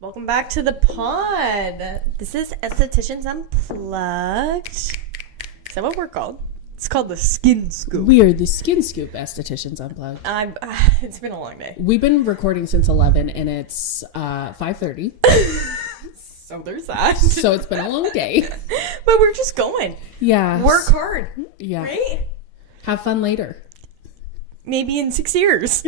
Welcome back to the pod. This is Aestheticians Unplugged. Is that what we're called? It's called the Skin Scoop. We are the Skin Scoop Aestheticians Unplugged. It's been a long day. We've been recording since 11 and it's 5:30. So there's that. So it's been a long day. But we're just going. Yeah. Work hard. Yeah. Right? Have fun later. Maybe in 6 years.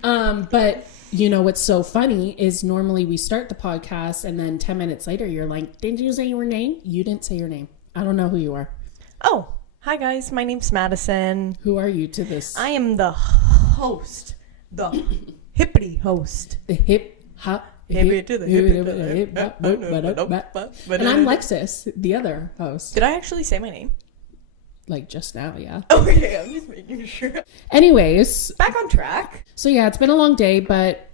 But you know what's so funny is normally we start the podcast and then 10 minutes later you're like, didn't you say your name? You didn't say your name. I don't know who you are. Oh, hi guys. My name's Madison. Who are you to this? I am the host. The hippity host. The hip hop. Hip to the hip. And I'm Lexus, the other host. Did I actually say my name? Like just now, yeah. Okay, I'm just making sure. Anyways. Back on track. So yeah, it's been a long day, but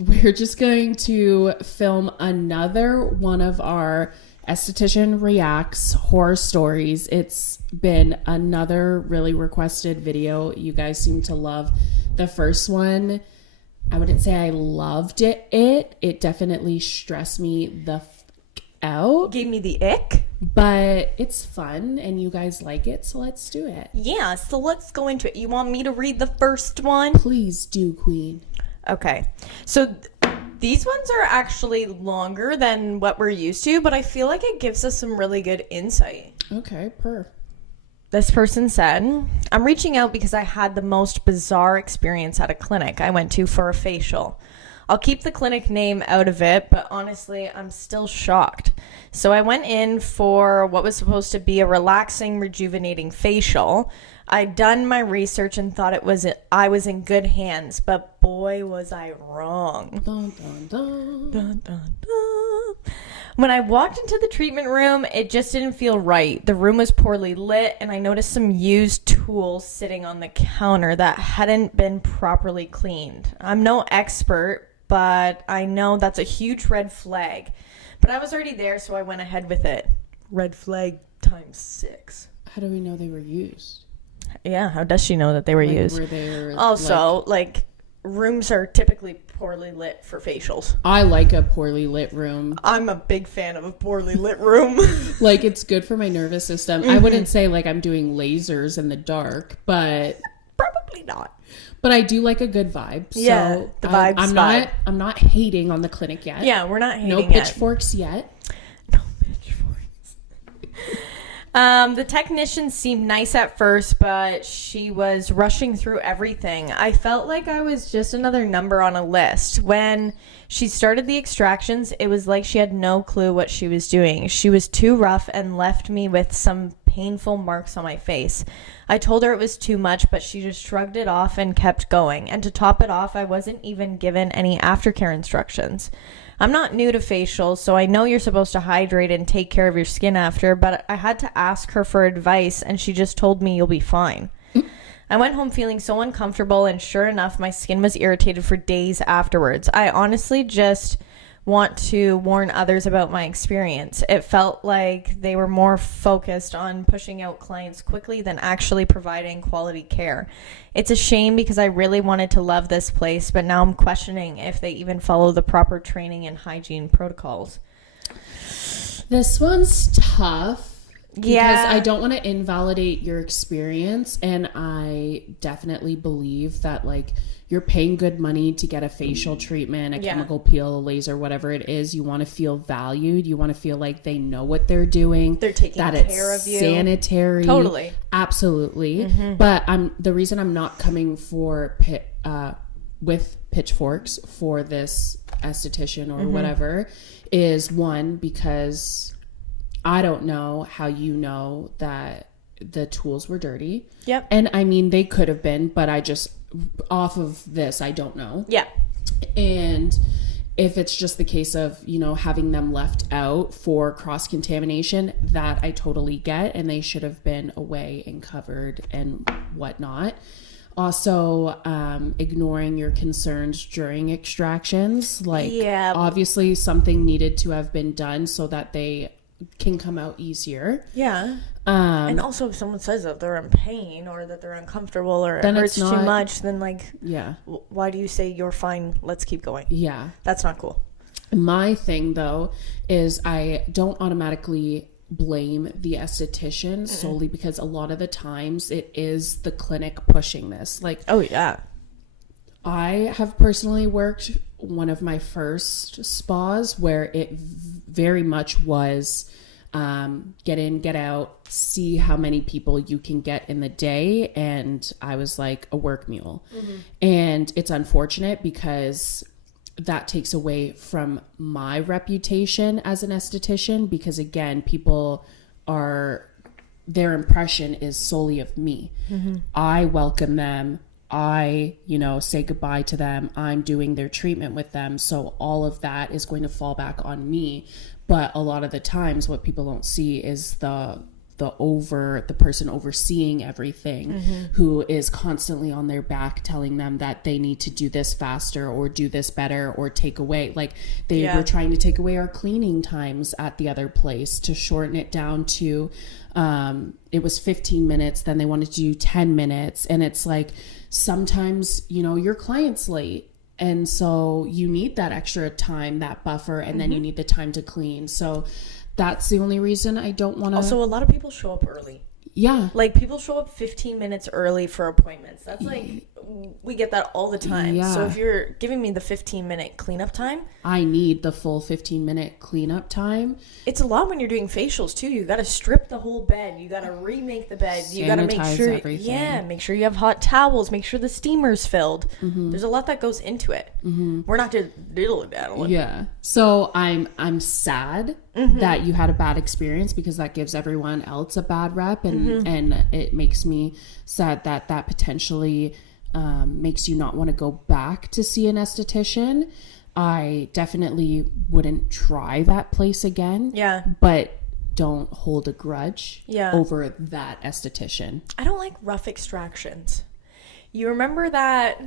we're just going to film another one of our Esthetician Reacts horror stories. It's been another really requested video. You guys seem to love the first one. I wouldn't say I loved it. It definitely stressed me the f*** out. Gave me the ick. But it's fun and you guys like it, so let's do it. Yeah, so let's go into it. You want me to read the first one? Please do, Queen. Okay. So these ones are actually longer than what we're used to, but I feel like it gives us some really good insight. Okay, This person said, I'm reaching out because I had the most bizarre experience at a clinic I went to for a facial. I'll keep the clinic name out of it, but honestly, I'm still shocked. So I went in for what was supposed to be a relaxing, rejuvenating facial. I'd done my research and thought I was in good hands, but boy, was I wrong. Dun, dun, dun. Dun, dun, dun. When I walked into the treatment room, it just didn't feel right. The room was poorly lit, and I noticed some used tools sitting on the counter that hadn't been properly cleaned. I'm no expert, but I know that's a huge red flag. But I was already there, so I went ahead with it. Red flag times 6. How do we know they were used? Yeah, how does she know that they were used? Were they also, like, rooms are typically poorly lit for facials. I like a poorly lit room. I'm a big fan of a poorly lit room. Like, it's good for my nervous system. I wouldn't say, like, I'm doing lasers in the dark, but... Probably not. But I do like a good vibe. Yeah, so the vibe's I'm not hating on the clinic yet. Yeah, we're not hating No pitchforks yet. No pitchforks. The technician seemed nice at first, but she was rushing through everything. I felt like I was just another number on a list. When she started the extractions, it was like she had no clue what she was doing. She was too rough and left me with some painful marks on my face. I told her it was too much, but she just shrugged it off and kept going. And to top it off, I wasn't even given any aftercare instructions. I'm not new to facials, so I know you're supposed to hydrate and take care of your skin after, but I had to ask her for advice, and she just told me you'll be fine. I went home feeling so uncomfortable, and sure enough, my skin was irritated for days afterwards. I honestly just want to warn others about my experience. It felt like they were more focused on pushing out clients quickly than actually providing quality care. It's a shame because I really wanted to love this place, but now I'm questioning if they even follow the proper training and hygiene protocols. This one's tough. Yeah. Because I don't want to invalidate your experience, and I definitely believe that, like, you're paying good money to get a facial treatment, a chemical peel, a laser, whatever it is. You want to feel valued. You want to feel like they know what they're doing. They're taking care of you. Sanitary. Totally. Absolutely. Mm-hmm. But the reason I'm not coming for with pitchforks for this esthetician or whatever is, one, because I don't know how you know that the tools were dirty. Yep. And I mean, they could have been, but I just, off of this, I don't know. Yeah. And if it's just the case of, you know, having them left out for cross-contamination, that I totally get. And they should have been away and covered and whatnot. Also, ignoring your concerns during extractions. Like, obviously something needed to have been done so that they can come out easier. Yeah. And also, if someone says that they're in pain or that they're uncomfortable or it hurts too much, then like, yeah, why do you say you're fine? Let's keep going. Yeah, that's not cool. My thing though is I don't automatically blame the esthetician solely because a lot of the times it is the clinic pushing this. Like, oh yeah, I have personally worked one of my first spas where it very much was get in, get out, see how many people you can get in the day. And I was like a work mule. And it's unfortunate because that takes away from my reputation as an esthetician, because again, people are, their impression is solely of me. I welcome them. I, say goodbye to them. I'm doing their treatment with them. So all of that is going to fall back on me. But a lot of the times what people don't see is the person overseeing everything who is constantly on their back telling them that they need to do this faster or do this better or take away, like they were trying to take away our cleaning times at the other place to shorten it down to it was 15 minutes, then they wanted to do 10 minutes. And it's like sometimes your client's late, and so you need that extra time, that buffer, and then you need the time to clean. So that's the only reason I don't want to. Also, a lot of people show up early. Yeah. Like, people show up 15 minutes early for appointments. That's like, we get that all the time. Yeah. So if you're giving me the 15-minute cleanup time, I need the full 15-minute cleanup time. It's a lot when you're doing facials too. You got to strip the whole bed. You got to remake the bed. You got to make sure, everything. Make sure you have hot towels. Make sure the steamer's filled. There's a lot that goes into it. We're not just diddle-daddling. Yeah. So I'm sad that you had a bad experience, because that gives everyone else a bad rep, and it makes me sad that potentially makes you not want to go back to see an esthetician. I definitely wouldn't try that place again. Yeah. But don't hold a grudge over that esthetician. I don't like rough extractions. You remember that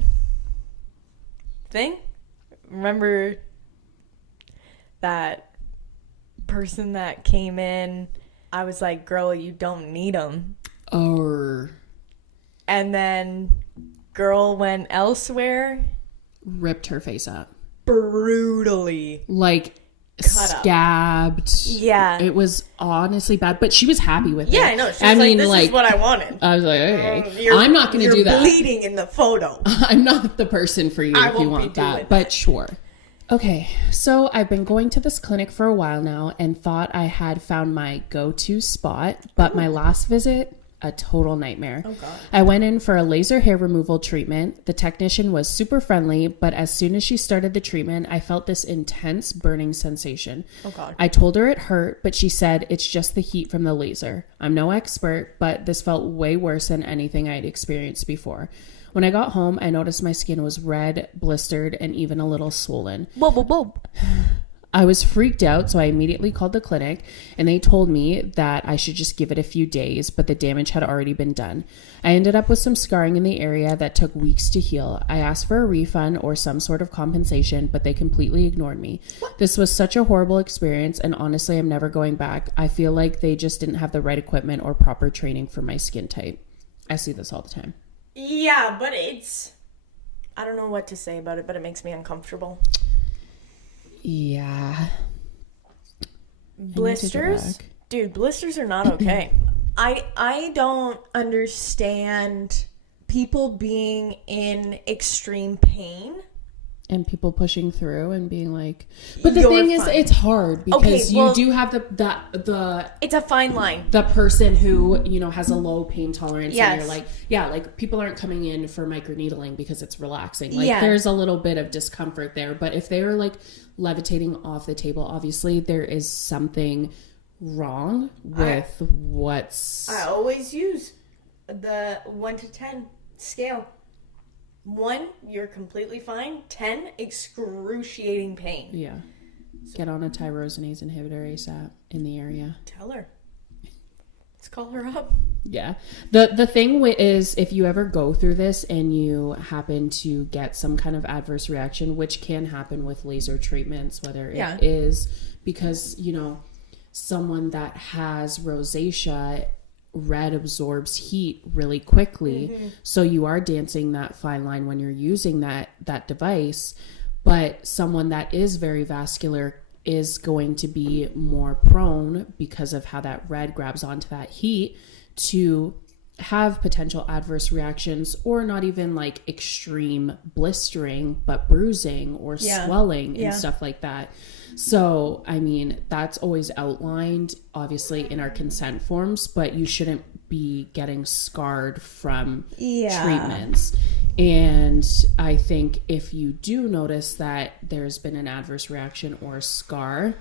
thing? Remember that person that came in? I was like, girl, you don't need them. Oh. And then girl went elsewhere. Ripped her face up. Brutally. Like, scabbed. Yeah. It was honestly bad, but she was happy with it. Yeah, I know. She was like, this is what I wanted. I was like, okay. I'm not going to do that. You're bleeding in the photo. I'm not the person for you if you want that, but sure. Okay, so I've been going to this clinic for a while now and thought I had found my go-to spot, but my last visit, a total nightmare. Oh God. I went in for a laser hair removal treatment. The technician was super friendly, but as soon as she started the treatment, I felt this intense burning sensation. Oh God. I told her it hurt, but she said it's just the heat from the laser. I'm no expert, but this felt way worse than anything I'd experienced before. When I got home, I noticed my skin was red, blistered, and even a little swollen. Whoa. I was freaked out, so I immediately called the clinic, and they told me that I should just give it a few days, but the damage had already been done. I ended up with some scarring in the area that took weeks to heal. I asked for a refund or some sort of compensation, but they completely ignored me. This was such a horrible experience, and honestly, I'm never going back. I feel like they just didn't have the right equipment or proper training for my skin type. I see this all the time. Yeah, but I don't know what to say about it, but it makes me uncomfortable. Yeah. Blisters? Dude, blisters are not okay. I don't understand people being in extreme pain. And people pushing through and being like, but the thing is, it's hard because you do have the it's a fine line. The person who, has a low pain tolerance. Yes. And you're like, like people aren't coming in for microneedling because it's relaxing. Like there's a little bit of discomfort there. But if they are like levitating off the table, obviously there is something wrong with what's... I always use the 1 to 10 scale. 1, you're completely fine. 10, excruciating pain. Yeah. Get on a tyrosinase inhibitor ASAP in the area. Tell her. Let's call her up. Yeah. The thing is, if you ever go through this and you happen to get some kind of adverse reaction, which can happen with laser treatments, whether it is because, someone that has rosacea, red absorbs heat really quickly. So you are dancing that fine line when you're using that device. But someone that is very vascular is going to be more prone, because of how that red grabs onto that heat, to have potential adverse reactions, or not even like extreme blistering, but bruising or swelling and stuff like that. So, I mean, that's always outlined, obviously, in our consent forms, but you shouldn't be getting scarred from treatments. And I think if you do notice that there's been an adverse reaction or scar,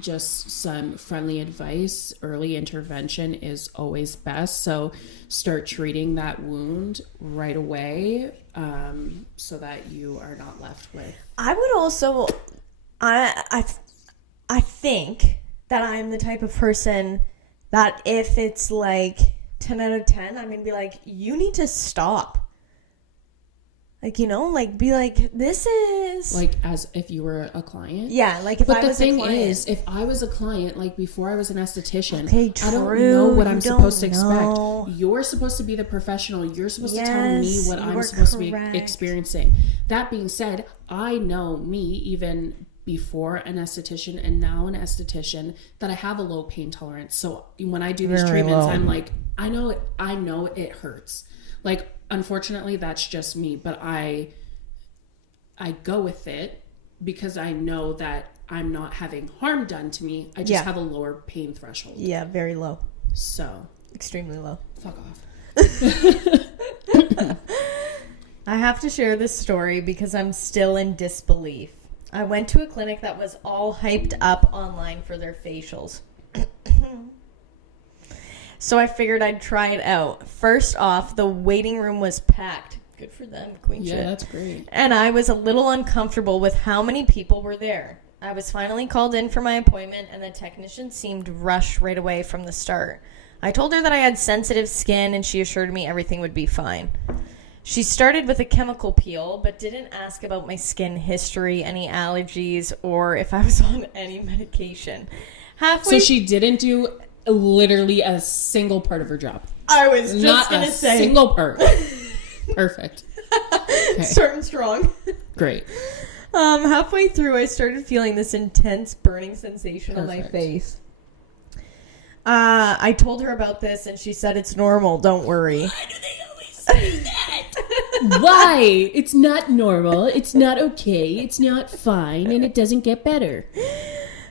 just some friendly advice, early intervention is always best. So start treating that wound right away, so that you are not left with. I would also, I think that I'm the type of person that if it's like 10 out of 10, I'm going to be like, you need to stop. Like, you know, like, be like, this is... Like, as if you were a client? Yeah, like, if I was a client. But the thing is, if I was a client, like, before I was an esthetician, okay, I don't know what I'm supposed to expect. You're supposed to be the professional. You're supposed to tell me what I'm supposed to be experiencing. That being said, I know me, even before an esthetician and now an esthetician, that I have a low pain tolerance. So when I do these treatments, I'm like, I know it hurts. Like, unfortunately, that's just me, but I go with it because I know that I'm not having harm done to me. I just have a lower pain threshold. Yeah, very low. So. Extremely low. Fuck off. I have to share this story because I'm still in disbelief. I went to a clinic that was all hyped up online for their facials. So I figured I'd try it out. First off, the waiting room was packed. Good for them, queen shit. Yeah, that's great. And I was a little uncomfortable with how many people were there. I was finally called in for my appointment, and the technician seemed rushed right away from the start. I told her that I had sensitive skin, and she assured me everything would be fine. She started with a chemical peel, but didn't ask about my skin history, any allergies, or if I was on any medication. So she didn't do literally a single part of her job. I was just going to say. Not a single part. Perfect. Okay. Starting strong. Great. Halfway through, I started feeling this intense burning sensation on my face. I told her about this, and she said it's normal. Don't worry. Why do they always say that? Why? It's not normal. It's not okay. It's not fine, and it doesn't get better.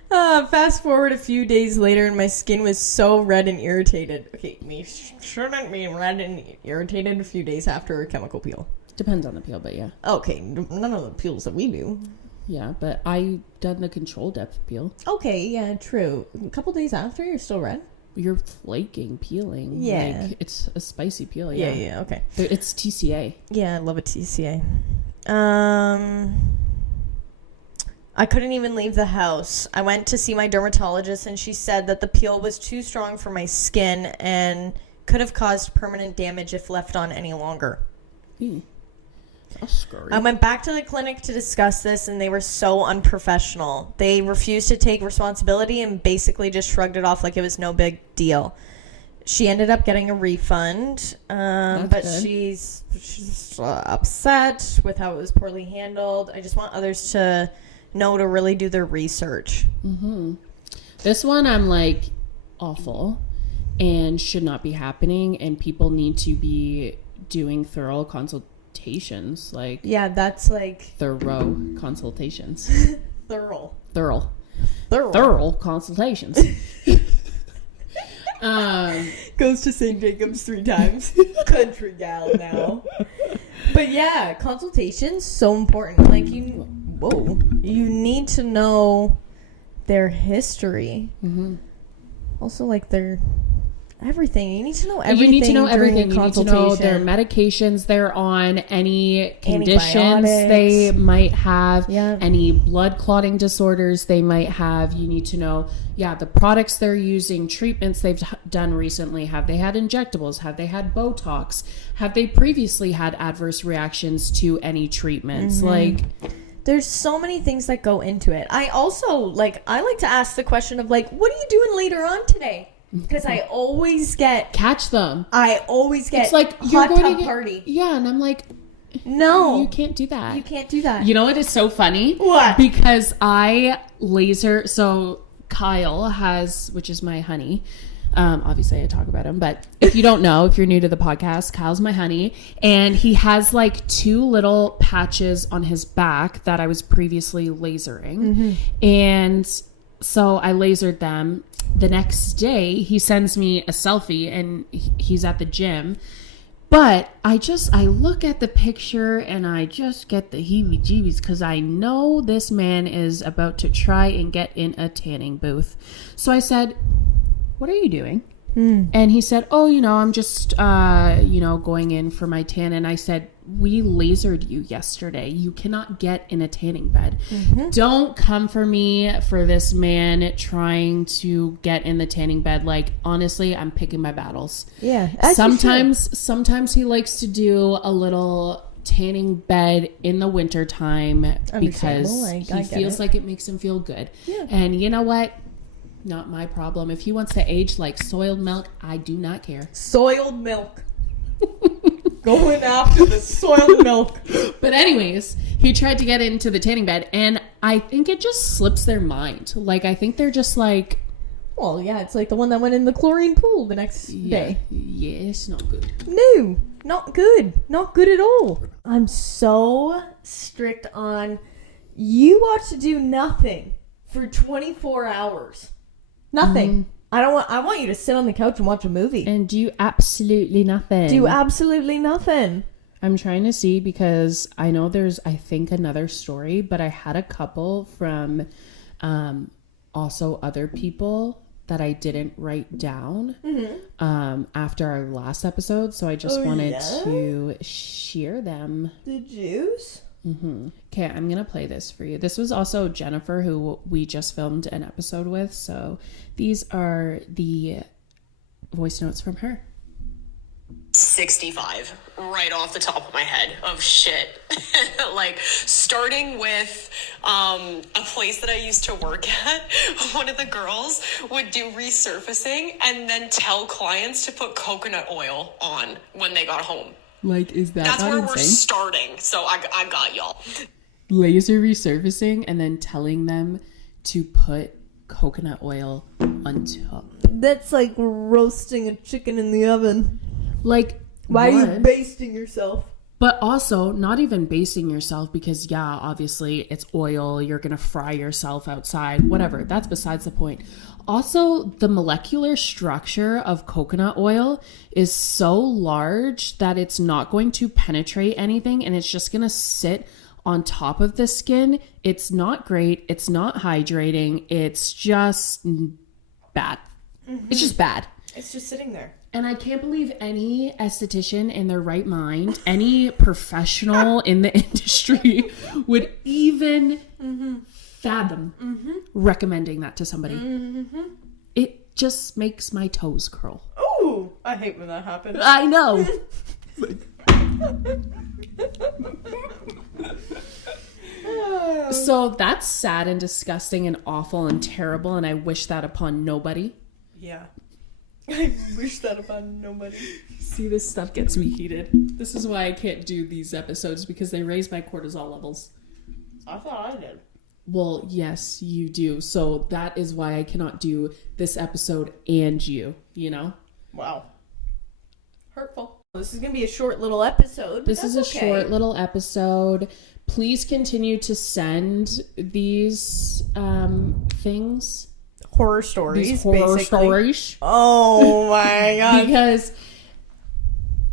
Fast forward a few days later, and my skin was so red and irritated. Okay, me shouldn't be red and irritated a few days after a chemical peel. Depends on the peel, but yeah. Okay, none of the peels that we do. Yeah, but I done the control depth peel. Okay, yeah, true. A couple days after, you're still red? You're flaking, peeling. Yeah. Like, it's a spicy peel, Yeah, okay. It's TCA. Yeah, I love a TCA. I couldn't even leave the house. I went to see my dermatologist, and she said that the peel was too strong for my skin and could have caused permanent damage if left on any longer. That's scary. I went back to the clinic to discuss this, and they were so unprofessional. They refused to take responsibility and basically just shrugged it off like it was no big deal. She ended up getting a refund, but good. she's upset with how it was poorly handled. I just want others to know to really do their research. Mm-hmm. This one, I'm like, awful and should not be happening, and people need to be doing thorough consultations. Like, yeah, that's like thorough consultations. Thorough consultations. Goes to St. Jacobs 3 times. Country gal now. But yeah, consultations so important. Like, you need to know their history. Mm-hmm. Also, like, their everything. You need to know everything. You need to know everything. You need to know their medications they're on, any conditions they might have, any blood clotting disorders they might have. You need to know, the products they're using, treatments they've done recently. Have they had injectables? Have they had Botox? Have they previously had adverse reactions to any treatments? Mm-hmm. Like, There's so many things that go into it. I also, like to ask the question of, like, what are you doing later on today? Because I always get... Catch them. I always get it's like, hot tub party. Yeah, and I'm like... No. You can't do that. You can't do that. You know what is so funny? What? Because I laser... So Kyle has, which is my honey... obviously I talk about him, but if you don't know, if you're new to the podcast, Kyle's my honey, and he has like 2 little patches on his back that I was previously lasering. And so I lasered them. The next day he sends me a selfie and he's at the gym, but I look at the picture and I just get the heebie-jeebies because I know this man is about to try and get in a tanning booth. So I said, what are you doing? And he said, oh, I'm just, going in for my tan. And I said, we lasered you yesterday. You cannot get in a tanning bed. Don't come for me for this man trying to get in the tanning bed. Like, honestly, I'm picking my battles. Yeah. Sometimes he likes to do a little tanning bed in the wintertime because he feels like it makes him feel good. Yeah. And you know what? Not my problem. If he wants to age like soiled milk, I do not care. Soiled milk. Going after the soiled milk. But anyways, he tried to get into the tanning bed, and I think it just slips their mind. Like, I think they're just like... Well, yeah, it's like the one that went in the chlorine pool the next day. Yeah, it's not good. No, not good. Not good at all. I'm so strict on... You ought to do nothing for 24 hours. Nothing. I want you to sit on the couch and watch a movie. And do absolutely nothing. Do absolutely nothing. I'm trying to see because I know there's, I think, another story, but I had a couple from also other people that I didn't write down after our last episode. So I just wanted to share them. The juice? Okay, I'm gonna play this for you. This was also Jennifer, who we just filmed an episode with, so these are the voice notes from her. 65 right off the top of my head of shit. Like, starting with a place that I used to work at, one of the girls would do resurfacing and then tell clients to put coconut oil on when they got home. Like, is that That's not where insane? we're starting. So I got y'all. Laser resurfacing and then telling them to put coconut oil on top. That's like roasting a chicken in the oven. Like, why are you basting yourself? But also, not even basting yourself because, yeah, obviously it's oil. You're going to fry yourself outside, whatever. That's besides the point. Also, the molecular structure of coconut oil is so large that it's not going to penetrate anything and it's just going to sit on top of the skin. It's not great. It's not hydrating. It's just bad. It's just bad. It's just sitting there. And I can't believe any esthetician in their right mind, any professional in the industry would even fathom recommending that to somebody. It just makes my toes curl. Oh, I hate when that happens. I know. So that's sad and disgusting and awful and terrible, and I wish that upon nobody. Yeah. I wish that upon nobody. See, this stuff gets me heated. This is why I can't do these episodes, because they raise my cortisol levels. I thought I did. Well, yes, you do. So that is why I cannot do this episode and you know? Wow. Hurtful. This is going to be a short little episode. This is a short little episode. Please continue to send these things. Horror stories, These horror basically. stories. Oh my god. Because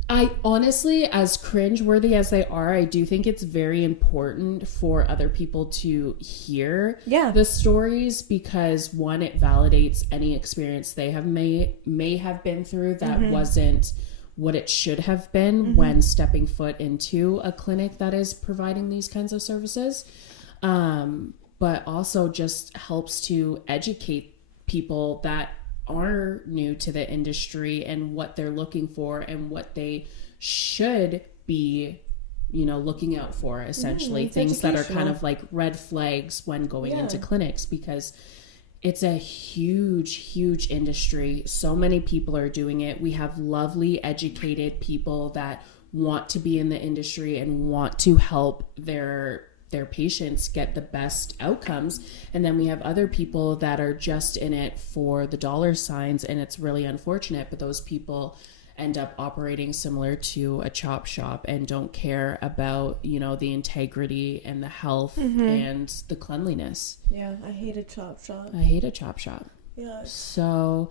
I honestly, as cringe-worthy as they are, I do think it's very important for other people to hear the stories, because one, it validates any experience they have may have been through that wasn't what it should have been when stepping foot into a clinic that is providing these kinds of services. But also just helps to educate people that are new to the industry and what they're looking for and what they should be looking out for, essentially, things that are kind of like red flags when going into clinics, because it's a huge industry. So many people are doing it. We have lovely, educated people that want to be in the industry and want to help their patients get the best outcomes. And then we have other people that are just in it for the dollar signs, and it's really unfortunate, but those people end up operating similar to a chop shop and don't care about, the integrity and the health and the cleanliness. Yeah, I hate a chop shop. Yeah. So,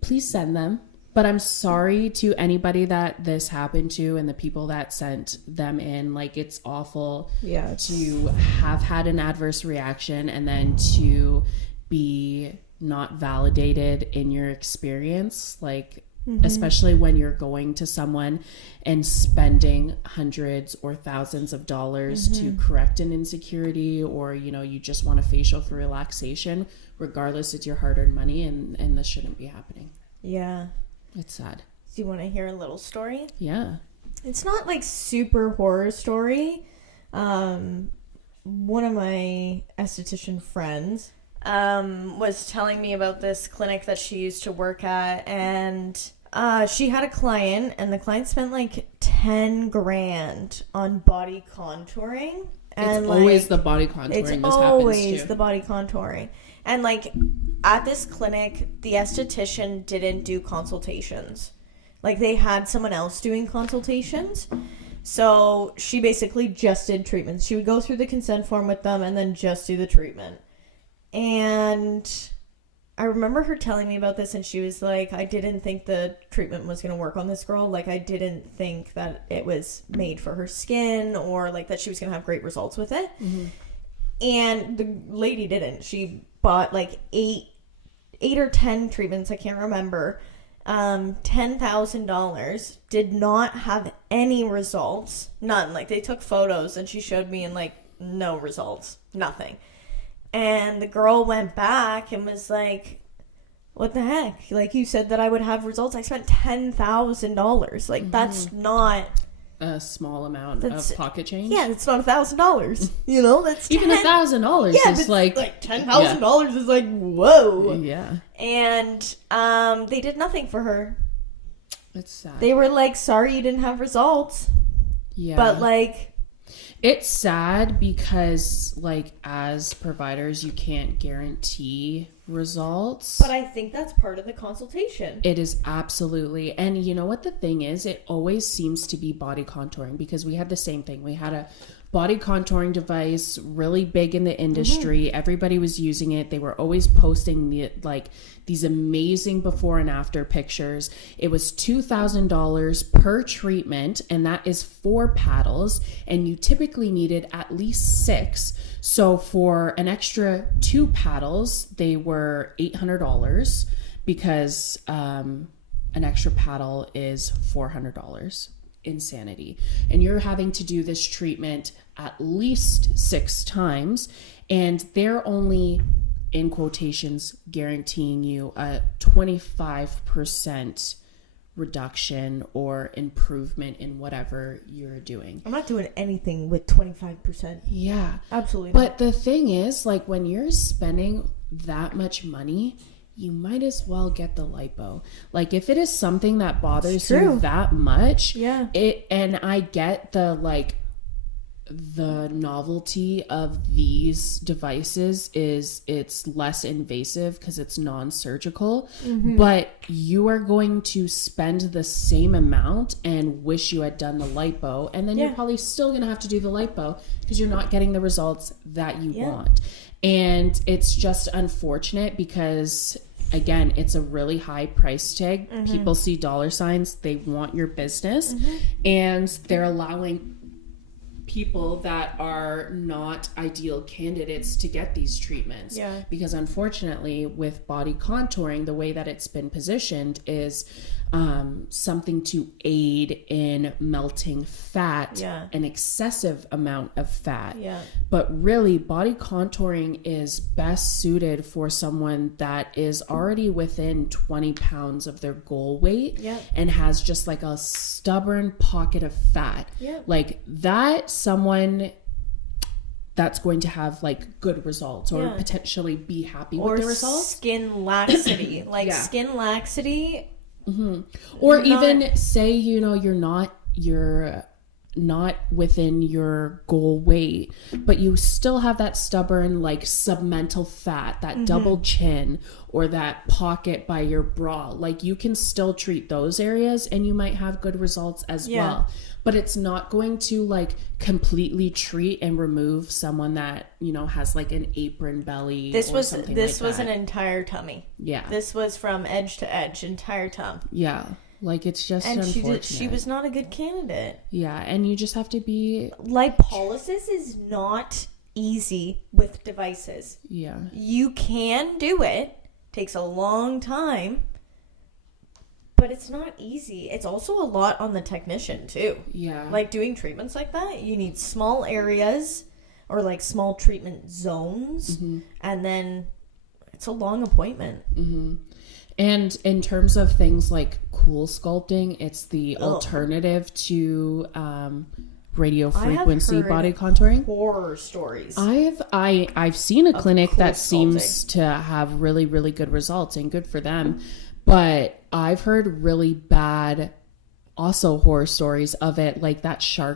please send them. But I'm sorry to anybody that this happened to and the people that sent them in. Like, it's awful to have had an adverse reaction and then to be not validated in your experience. Like, especially when you're going to someone and spending hundreds or thousands of dollars to correct an insecurity, or, you just want a facial for relaxation. Regardless, it's your hard-earned money, and this shouldn't be happening. Yeah. It's sad. Do you want to hear a little story? Yeah. It's not like super horror story. One of my esthetician friends was telling me about this clinic that she used to work at, and she had a client, and the client spent like 10 grand on body contouring. And it's always the body contouring. It's always the body contouring. And like at this clinic, the esthetician didn't do consultations. Like, they had someone else doing consultations. So she basically just did treatments. She would go through the consent form with them and then just do the treatment. And I remember her telling me about this, and she was like, I didn't think the treatment was going to work on this girl. Like, I didn't think that it was made for her skin, or like that she was going to have great results with it. And the lady didn't. She bought like eight or 10 treatments, I can't remember, $10,000, did not have any results, none. Like, they took photos and she showed me, and like no results, nothing. And the girl went back and was like, what the heck? Like, you said that I would have results. I spent $10,000. Like, that's not a small amount of pocket change. Yeah, it's not $1,000. That's even $1,000 is like $10,000 is like, whoa. Yeah. And they did nothing for her. It's sad. They were like, sorry you didn't have results. Yeah. But like, it's sad because, like, as providers, you can't guarantee results. But I think that's part of the consultation. It is, absolutely. And you know what the thing is? It always seems to be body contouring, because we had the same thing. We had a body contouring device really big in the industry. Everybody was using it. They were always posting these amazing before and after pictures. It was $2,000 per treatment, and that is 4 paddles, and you typically needed at least 6. So for an extra 2 paddles, they were $800, because an extra paddle is $400. Insanity. And you're having to do this treatment at least 6 times, and they're only, in quotations, guaranteeing you a 25% reduction or improvement in whatever you're doing. I'm not doing anything with 25%. Yeah. Absolutely But not. the thing is, like, when you're spending that much money, you might as well get the lipo. Like, if it is something that bothers you that much, and I get the novelty of these devices is it's less invasive because it's non-surgical, but you are going to spend the same amount and wish you had done the lipo, and then you're probably still going to have to do the lipo because you're not getting the results that you want. And it's just unfortunate because, again, it's a really high price tag. People see dollar signs, they want your business, and they're allowing people that are not ideal candidates to get these treatments. Because unfortunately, with body contouring, the way that it's been positioned is something to aid in melting fat, an excessive amount of fat. But really, body contouring is best suited for someone that is already within 20 pounds of their goal weight and has just like a stubborn pocket of fat. Like that, someone that's going to have like good results or potentially be happy with the results. Skin laxity. Skin laxity. Or even say, you know, you're not within your goal weight, but you still have that stubborn like submental fat, that double chin or that pocket by your bra. Like you can still treat those areas and you might have good results as well. But it's not going to like completely treat and remove someone that, you know, has like an apron belly. This was an entire tummy. Yeah. This was from edge to edge, entire tum. Yeah. Like it's just unfortunate. She was not a good candidate. Yeah, and you just have to be... Lipolysis is not easy with devices. Yeah. You can do it. Takes a long time. But it's not easy. It's also a lot on the technician, too. Yeah. Like, doing treatments like that, you need small areas or, like, small treatment zones. And then it's a long appointment. And in terms of things like cool sculpting, it's the alternative to radio frequency body contouring. Horror stories. I've seen a clinic that seems to have really, really good results, and good for them. But I've heard really bad, also horror stories of it, like that shark